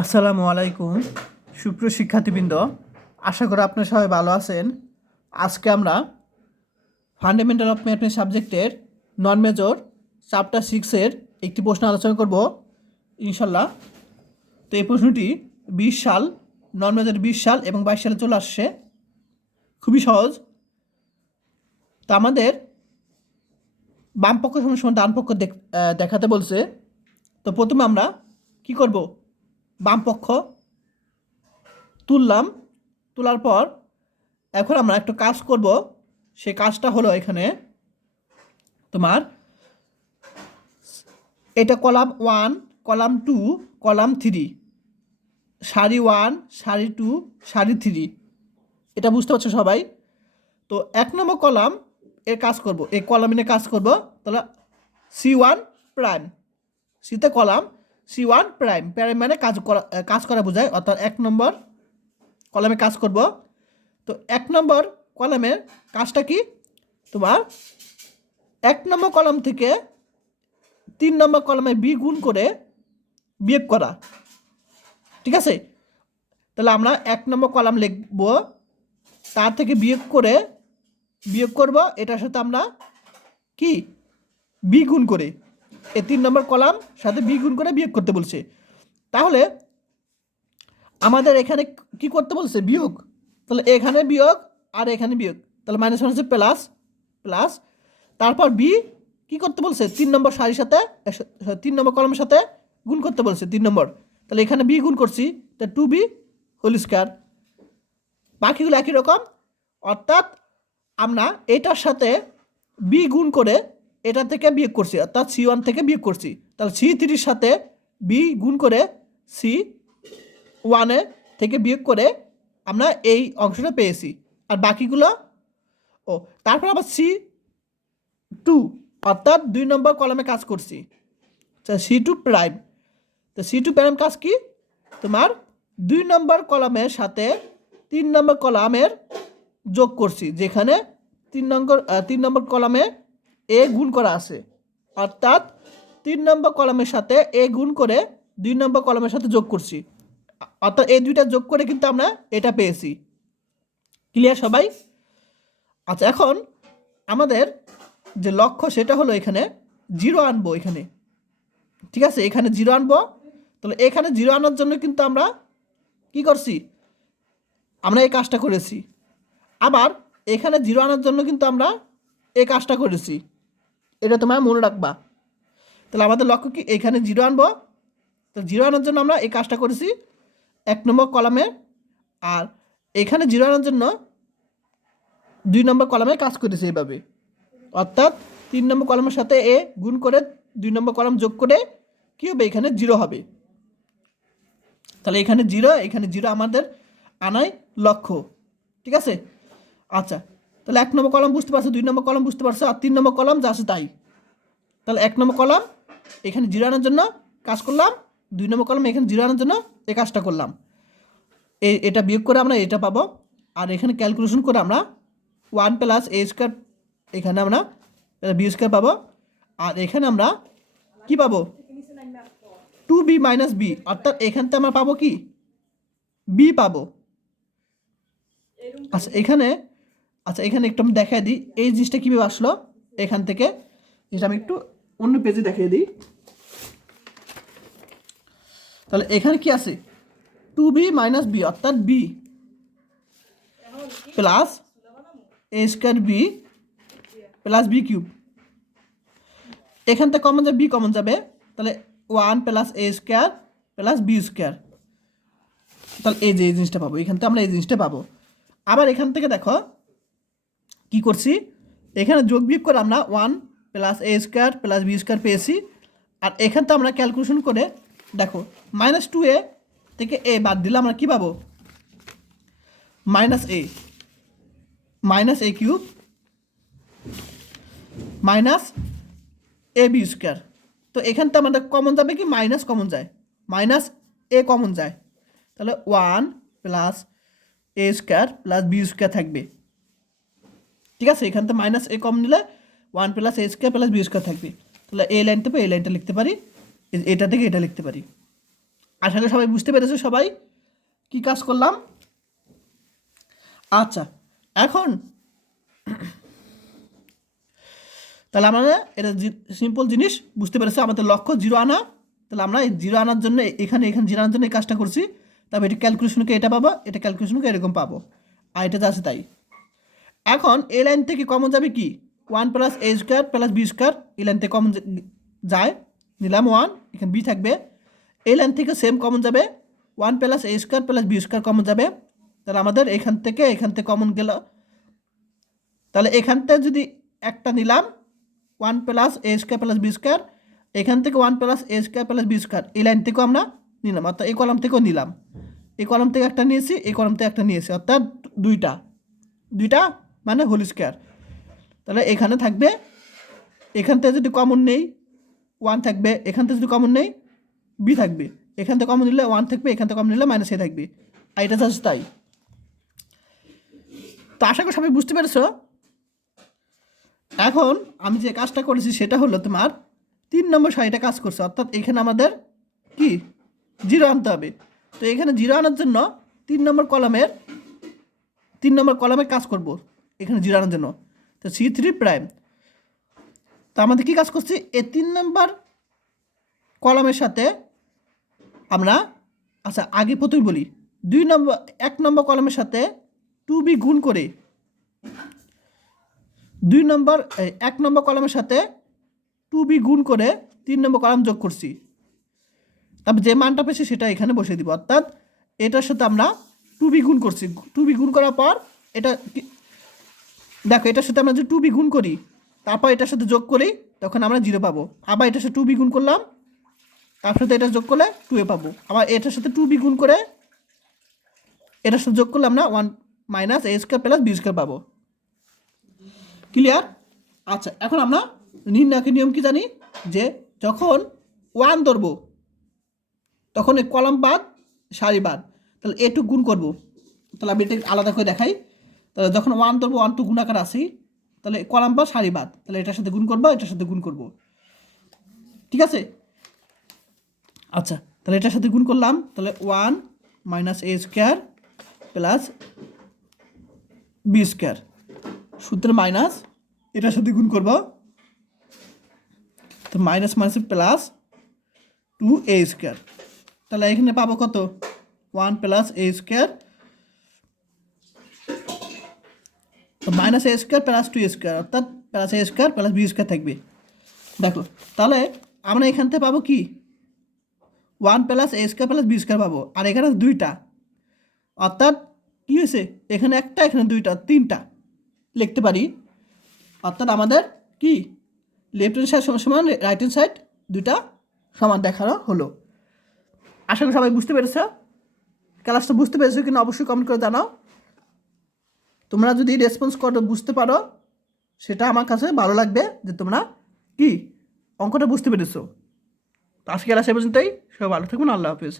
আসসালামু আলাইকুম সুপ্রিয় শিক্ষার্থীবৃন্দ, আশা করি আপনারা সবাই ভালো আছেন। আজকে আমরা ফান্ডামেন্টাল অফ ম্যাথমেটিক্স সাবজেক্টের নন মেজর চ্যাপ্টার 6-এর একটি প্রশ্ন আলোচনা করব ইনশাল্লাহ। তো এই প্রশ্নটি 20 সাল নন মেজর 20 সাল এবং 22 সালে চলে আসছে, খুবই সহজ। তো আমাদের বাম পক্ষ সমান ডান পক্ষ দেখাতে বলছে। তো প্রথমে আমরা কি করব, বাম পক্ষ তুললাম, তোলার পর এখন আমরা একটা কাজ করব। সেই কাজটা হলো এখানে তোমার এটা কলাম 1, কলাম 2, কলাম 3, সারি 1, সারি 2, সারি 3, এটা বুঝতে পারছো সবাই? তো 1 নম্বর কলাম এর কাজ করব, এই কলাম নিয়ে কাজ করব। তাহলে C1 প্রাইম, সিতে কলাম C1 প্রাইম, প্রাইম মানে কাজ করা বোঝায়, অর্থাৎ 1 নম্বর কলামে কাজ করব। তো 1 নম্বর কলামের কাজটা কি, তোমার 1 নম্বর কলাম থেকে 3 নম্বর কলামে বি গুণ করে বিয়োগ করা, ঠিক আছে? তাহলে আমরা 1 নম্বর কলাম লিখব, তার থেকে বিয়োগ করব, এটার সাথে আমরা কি বি গুণ করে, এই 3 নম্বর কলাম সাথে বি গুণ করে বিয়োগ করতে বলছে। তাহলে আমাদের এখানে কি করতে বলছে, বিয়োগ। তাহলে এখানে বিয়োগ আর এখানে বিয়োগ, তাহলে মাইনাস মাইনাসে প্লাস প্লাস, তারপর বি কি করতে বলছে, 3 নম্বর সারির সাথে 3 নম্বর কলামের সাথে গুণ করতে বলছে 3 নম্বর। তাহলে এখানে বি গুণ করছি, তা 2b হোল স্কয়ার, বাকিগুলো একই রকম। অর্থাৎ আমরা এটার সাথে বি গুণ করে এটা থেকে বিয়োগ করছি, অর্থাৎ C1 থেকে বিয়োগ করছি। তাহলে C3-র সাথে বি গুণ করে C1 থেকে বিয়োগ করে আমরা এই অংশটা পেয়েছি। আর বাকিগুলো তারপর আবার C2, অর্থাৎ 2 নম্বর কলামে কাজ করছি, C2 প্রাইম। তো C2 প্রাইম কাজ কি, তোমার 2 নম্বর কলামের সাথে 3 নম্বর কলামের যোগ করছি, যেখানে 3 নম্বর কলামে এ গুণ করা আছে, অর্থাৎ 3 নম্বর কলামের সাথে এ গুণ করে 2 নম্বর কলামের সাথে যোগ করছি, অর্থাৎ এই দুইটা যোগ করে কিন্তু আমরা এটা পেয়েছি। ক্লিয়ার সবাই? আচ্ছা, এখন আমাদের যে লক্ষ্য সেটা হলো এখানে 0 আনবো, এখানে ঠিক আছে, এখানে 0 আনবো। তাহলে এখানে 0 আনার জন্য কিন্তু আমরা কি করছি, আমরা এই কাজটা করেছি। আবার এখানে 0 আনার জন্য কিন্তু আমরা এই কাজটা করেছি, এটা তোমার মনে রাখবা। তাহলে আমাদের লক্ষ্য কি, এখানে 0 আনবো। তো 0 আনার জন্য আমরা এই কাজটা করেছি 1 নম্বর কলামে, আর এখানে 0 আনার জন্য 2 নম্বর কলামে কাজ করেছি এইভাবে। অর্থাৎ 3 নম্বর কলামের সাথে এ গুণ করে 2 নম্বর কলাম যোগ করে কী হবে, এখানে 0 হবে। তাহলে এখানে 0, এখানে 0 আমাদের আনাই লক্ষ্য, ঠিক আছে? আচ্ছা, তাহলে 1 নম্বর কলাম বুঝতে পারছো, 2 নম্বর কলাম বুঝতে পারছো, আর 3 নম্বর কলাম যা আছে তাই। তাহলে 1 নম্বর কলাম এখানে 0 আনার জন্য কাজ করলাম, 2 নম্বর কলাম এখানে 0 আনার জন্য এই কাজটা করলাম। এটা বিয়োগ করে আমরা এটা পাবো, আর এখানে ক্যালকুলেশন করে আমরা 1 প্লাস a স্কয়ার, এখানে আমরা বি স্কয়ার পাবো। আর এখানে আমরা কি পাবো, 2b মাইনাস বি, অর্থাৎ এখান থেকে আমরা পাবো কি, বি পাবো। আচ্ছা এখানে একটু আমি দেখাই দিই এই জিনিসটা কীভাবে আসলো এখান থেকে, এটা আমি একটু অন্য পেজে দেখিয়ে দিই। তাহলে এখানে কি আছে, 2b মাইনাস বি, অর্থাৎ B plus A square B plus B cube, এখান থেকে কমন যাবে, বি কমন যাবে, তাহলে 1 plus A square plus B square. তাহলে এই যে এই জিনিসটা পাবো, এখান থেকে আমরা এই জিনিসটা পাবো। আবার এখান থেকে দেখো কি করছি, এখানে যোগ বিয়োগ করে আমরা 1 plus A square plus B square পেয়েছি। আর এখান থেকে আমরা ক্যালকুলেশন করে দেখো -2a থেকে এ বাদ দিলে আমরা কী পাবো, minus A cube minus A B square. তো এখান থেকে আমাদের কমন যাবে কি, মাইনাস কমন যায়, মাইনাস এ কমন যায়, তাহলে 1 plus A square plus B square থাকবে, ঠিক আছে? এখান থেকে মাইনাস এ কমন নিলে 1 plus A square plus B square থাকবে। তাহলে এই লাইন থেকে এই লাইনটা লিখতে পারি, এটা থেকে এটা লিখতে পারি। আশা করি সবাই বুঝতে পেরেছো সবাই কি কাজ করলাম। আচ্ছা, এখন তাহলে আমরা এটা সিম্পল জিনিস বুঝতে পেরেছি, আমাদের লক্ষ্য 0 আনা। তাহলে আমরা এই 0 আনার জন্য এখানে 0 আনার জন্য এই কাজটা করছি। তবে এটা ক্যালকুলেশনকে এটা পাবো, এটা ক্যালকুলেশনকে এরকম পাবো, আর এটা যা আছে তাই। এখন এই লাইন থেকে কমন যাবে কি 1 + a² + b²। এই লাইন থেকে কমন যায়, নিলাম 1, এখানে b থাকবে। এই লাইন থেকে সেম কমন যাবে 1 + a² + b² কমন যাবে। তাহলে আমাদের এখান থেকে কমন গেল, তাহলে এখান থেকে যদি একটা নিলাম 1 + a² + b², এখান থেকে 1 + a² + b², এই লাইন থেকেও আমরা নিলাম, অর্থাৎ এই কলাম থেকেও নিলাম, এই কলাম থেকে একটা নিয়েছি, এই কলাম থেকে একটা নিয়েছি, অর্থাৎ দুইটা মানে হোল স্কোয়ার। তাহলে এখানে থাকবে, এখান থেকে যদি কমন নেই 1 থাকবে, এখান থেকে যদি কমন নেই b থাকবে, এখান থেকে কমন নিলে 1 থাকবে, এখান থেকে কমন নিলে -a থাকবে, আর এটা জাস্ট তাই। তো আশা করি সবাই বুঝতে পেরেছো। এখন আমি যে কাজটা করেছি সেটা হলো তোমার 3 নম্বর সারিটা কাজ করছে, অর্থাৎ এখানে আমাদের কি 0 আনতে হবে। তো এখানে 0 আনার জন্য 3 নম্বর কলামে কাজ করব, এখানে 0 আনার জন্য। তো C3', তো আমাদের কি কাজ করছি, এই 3 নম্বর কলামের সাথে আমরা, আচ্ছা আগে প্রথমে বলি, 1 নম্বর কলামের সাথে 2b গুণ করে 1 নম্বর কলামের সাথে 2b গুণ করে 3 নম্বর কলাম যোগ করছি। তারপর যে মানটা পেয়েছি সেটা এখানে বসিয়ে দিব, অর্থাৎ এটার সাথে আমরা 2b গুণ করছি। 2b গুণ করার পর এটা দেখো, এটার সাথে আমরা যদি 2b গুণ করি, তারপর এটার সাথে যোগ করি, তখন আমরা 0 পাবো। আবার এটার সাথে 2b গুণ করলাম, তার সাথে এটা যোগ করলে 2a পাবো। আবার এটার সাথে 2b গুণ করে এটার সাথে যোগ করলে আমরা 1 - a² + b² পাবো। ক্লিয়ার? আচ্ছা, এখন আমরা নির্ণায়কের নিয়ম কি জানি, যে যখন 1 ধরবো তখন এই কলাম বাদ সারি বাদ, তাহলে এটু গুণ করব। তাহলে আমি এটা আলাদা করে দেখাই। তাহলে যখন 1 ধরবো, 1 তো গুণাকার আসেই, তাহলে কলাম বাদ সারি বাদ, তাহলে এটার সাথে গুণ করবো, এটার সাথে গুণ করব, ঠিক আছে? আচ্ছা, তাহলে এটার সাথে গুণ করলাম, তাহলে 1 - a² + b², সূত্রে মাইনাস, এটার সাথে গুণ করব, তো মাইনাস প্লাস 2a²। তাহলে এখানে পাবো কত, 1 + a², তো -a² + 2a², অর্থাৎ +a² + b² থাকবে। দেখো, তাহলে আমরা এখান থেকে পাবো কি 1 + a² + b² পাবো, আর এখানে 2টা, অর্থাৎ কি হয়েছে, এখানে একটা, এখানে 2টা, 3টা লিখতে পারি। অর্থাৎ আমাদের কি লেফট হ্যান্ড সাইড সমান রাইট হ্যান্ড সাইড, 2টা সমান দেখানো হলো। আশা করি সবাই বুঝতে পেরেছ। ক্লাসটা বুঝতে পেরেছো কিনা অবশ্যই কমেন্ট করে জানাও। তোমরা যদি রেসপন্স করো, বুঝতে পারো, সেটা আমার কাছে ভালো লাগবে, যে তোমরা কি অঙ্কটা বুঝতে পেরেছো। তো আজকে ক্লাস এ পর্যন্তই। সবাই ভালো থাকবেন, আল্লাহ হাফিজ।